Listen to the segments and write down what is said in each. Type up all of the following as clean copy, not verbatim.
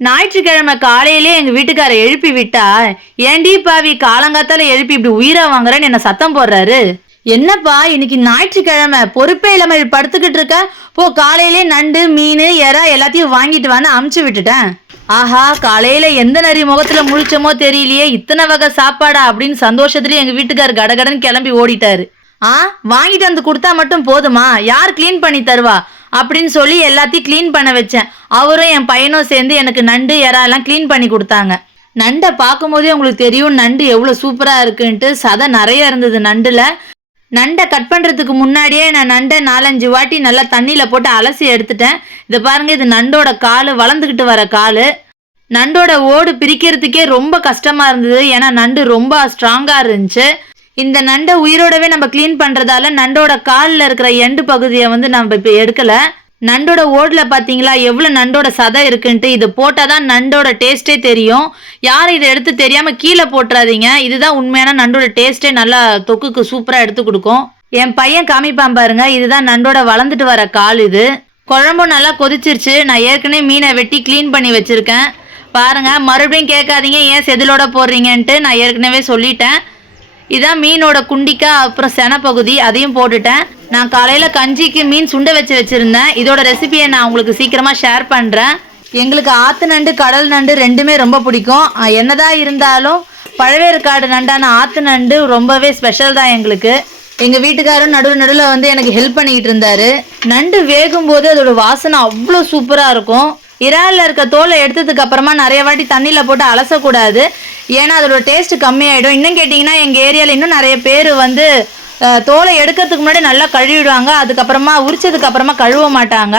ஞாயிற்றுக்கிழமை காலையிலே எங்க வீட்டுக்கார எழுப்பி விட்டா, ஏண்டி பாவி காலங்காத்தால எழுப்பி இப்படி உயிரா வாங்குறேன்னு என்ன சத்தம் போடுறாரு. என்னப்பா இன்னைக்கு ஞாயிற்றுக்கிழமை பொறுப்பே இல்லாம படுத்துக்கிட்டு இருக்க, போ காலையிலே நண்டு மீன் எறா எல்லாத்தையும் வாங்கிட்டு வான்னு அமுச்சு விட்டுட்டேன். ஆஹா, காலையில எந்த நரி முகத்துல முழிச்சமோ தெரியலையே, இத்தனை வகை சாப்பாடா அப்படின்னு சந்தோஷத்துலயே எங்க வீட்டுக்காரர் கடகடன்னு கிளம்பி ஓடிட்டாரு. வாங்கிட்டு வந்து கொடுத்தா மட்டும் போதுமா, யார் கிளீன் பண்ணி தருவா அப்படின்னு சொல்லி எல்லாத்தையும் கிளீன் பண்ண வச்சேன். அவரும் என் பையனும் சேர்ந்து எனக்கு நண்டு எறா எல்லாம் கிளீன் பண்ணி கொடுத்தாங்க. நண்டை பார்க்கும் போதே உங்களுக்கு தெரியும் நண்டு எவ்வளவு சூப்பரா இருக்குன்ட்டு. சதை நிறைய இருந்தது நண்டுல. நண்டை கட் பண்றதுக்கு முன்னாடியே நான் நண்டை 4-5 வாட்டி நல்லா தண்ணியில போட்டு அலசி எடுத்துட்டேன். இதை பாருங்க, இது நண்டோட காலு, வளர்ந்துக்கிட்டு வர காலு. நண்டோட ஓடு பிரிக்கிறதுக்கே ரொம்ப கஷ்டமா இருந்தது, ஏன்னா நண்டு ரொம்ப ஸ்ட்ராங்கா இருந்துச்சு. இந்த நண்டை உயிரோடவே நம்ம கிளீன் பண்றதால நண்டோட காலில் இருக்கிற எண்டு பகுதியை நம்ம இப்போ எடுக்கல. நண்டோட ஓடுல பாத்தீங்களா எவ்வளவு நண்டோட சதை இருக்குன்ட்டு. இது போட்டாதான் நண்டோட டேஸ்டே தெரியும். யாரும் இதை எடுத்து தெரியாம கீழே போட்டுறாதீங்க. இதுதான் உண்மையான நண்டோட டேஸ்டே, நல்லா தொக்குக்கு சூப்பரா எடுத்து கொடுக்கும். என் பையன் காமிப்பான் பாருங்க, இதுதான் நண்டோட வளர்ந்துட்டு வர கால். இது குழம்பும் நல்லா கொதிச்சிருச்சு. நான் ஏற்கனவே மீனை வெட்டி கிளீன் பண்ணி வச்சிருக்கேன் பாருங்க. மறுபடியும் கேட்காதீங்க ஏன் செதிலோட போடுறீங்கன்ட்டு, நான் ஏற்கனவே சொல்லிட்டேன். இதான் மீனோட குண்டிக்கா, அப்புறம் செனப்பகுதி அதையும் போட்டுட்டேன். நான் காலையில் கஞ்சிக்கு மீன் சுண்டை வச்சிருந்தேன். இதோட ரெசிபியை நான் உங்களுக்கு சீக்கிரமாக ஷேர் பண்ணுறேன். எங்களுக்கு ஆற்று நண்டு கடல் நண்டு ரெண்டுமே ரொம்ப பிடிக்கும். என்னதான் இருந்தாலும் பழவேற்காடு நண்டான ஆற்று நண்டு ரொம்பவே ஸ்பெஷல் தான் எங்களுக்கு. எங்கள் வீட்டுக்காரரும் நடுவில் எனக்கு ஹெல்ப் பண்ணிக்கிட்டு இருந்தாரு. நண்டு வேகும் போது அதோட வாசனை அவ்வளோ சூப்பராக இருக்கும். இறாலில் இருக்க தோலை எடுத்ததுக்கு அப்புறமா நிறைய வாட்டி தண்ணியில் போட்டு அலசக்கூடாது, ஏன்னா அதோட டேஸ்ட் கம்மியாயிடும். இன்னும் கேட்டிங்கன்னா எங்கள் ஏரியாவில் இன்னும் நிறைய பேர் தோலை எடுக்கிறதுக்கு முன்னாடி நல்லா கழுவிடுவாங்க, அதுக்கப்புறமா உரிச்சதுக்கு அப்புறமா கழுவ மாட்டாங்க.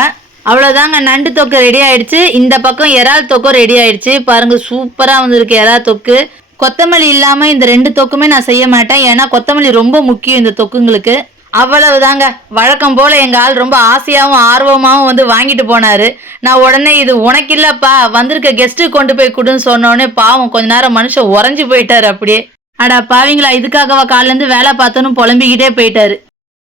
அவ்வளோதாங்க, நண்டு தொக்கு ரெடி ஆயிடுச்சு. இந்த பக்கம் இறால் தொக்கும் ரெடி ஆயிடுச்சு. பாருங்க சூப்பராக வந்துருக்கு இறால் தொக்கு. கொத்தமல்லி இல்லாமல் இந்த 2 தொக்குமே நான் செய்ய மாட்டேன், ஏன்னா கொத்தமல்லி ரொம்ப முக்கியம் இந்த தொக்குங்களுக்கு. அவ்வளவுதாங்க. வழக்கம் போல எங்க ஆள் ரொம்ப ஆசையாகவும் ஆர்வமாகவும் வாங்கிட்டு போனாரு. நான் உடனே இது உனக்கு இல்லப்பா, வந்திருக்க கெஸ்ட்டு கொண்டு போய் கொடுன்னு சொன்னோடனே பாவம் கொஞ்ச நேரம் மனுஷன் உறைஞ்சு போயிட்டாரு அப்படியே. அடா பாவீங்களா, இதுக்காகவா காலிலேருந்து வேலை பார்த்தோன்னு புலம்பிக்கிட்டே போயிட்டாரு.